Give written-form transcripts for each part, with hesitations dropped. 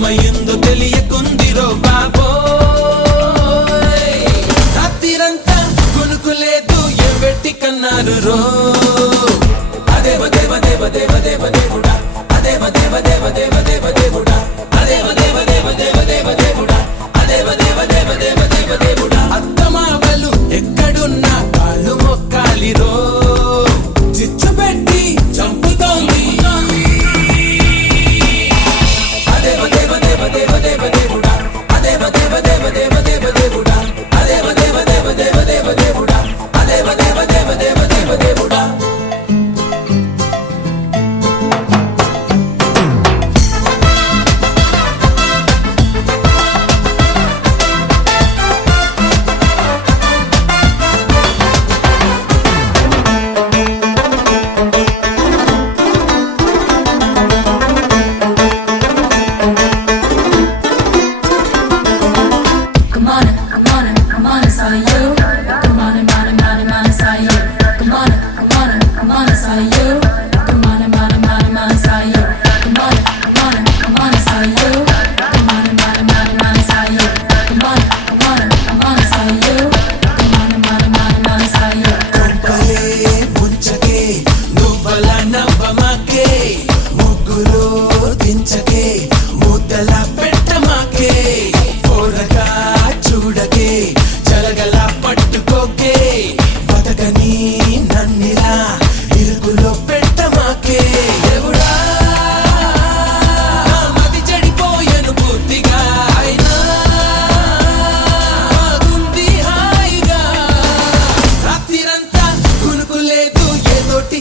ఏమయ్యిందో తెలియకుందిరో బాబోయ్ రాత్రిరంతా కొనుక్కులేదు ఏ వెట్టి కన్నారు రో అదేవ దేవ దేవ దేవ దేవ దేవుడా అదేవ దేవ దేవ దేవ దేవ దేవుడా అదేవ దేవ దేవ దేవ దేవ దేవుడా అదేవ దేవ దేవ దేవ దేవ దేవుడా అత్తమావలు ఎక్కడున్నా కాళ్ళు మొక్కాలిరో చిచ్చు పెట్టి చంపుతోంది అదేవ దేవ దేవ దేవ దేవ దేవుడా అదేవ దేవ దేవ దేవ దేవ దేవుడా అదేవ దేవ దేవ దేవ దేవ దేవుడా అదేవ దేవ దేవ దేవ దేవ దేవుడా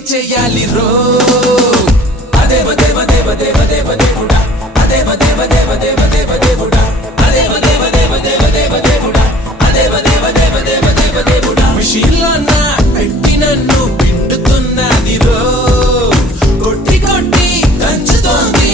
చెయ్యాలి రో అదేవ దేవ దేవ దేవ దేవ దేవుడా అదేవ దేవ దేవ దేవ దేవ దేవుడా అదేవ దేవ దేవ దేవ దేవ దేవుడా అదేవ దేవ దేవ దేవ దేవ దేవుడా మిషన్లో నా పెట్టి నన్ను పిండుతున్నది రో కొట్టి కొట్టి దంచుతోంది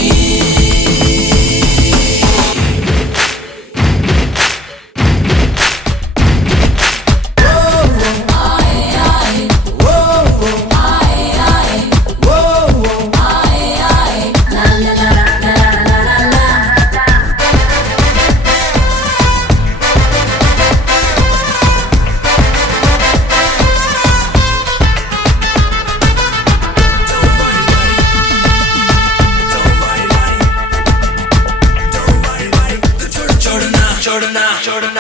Jordan.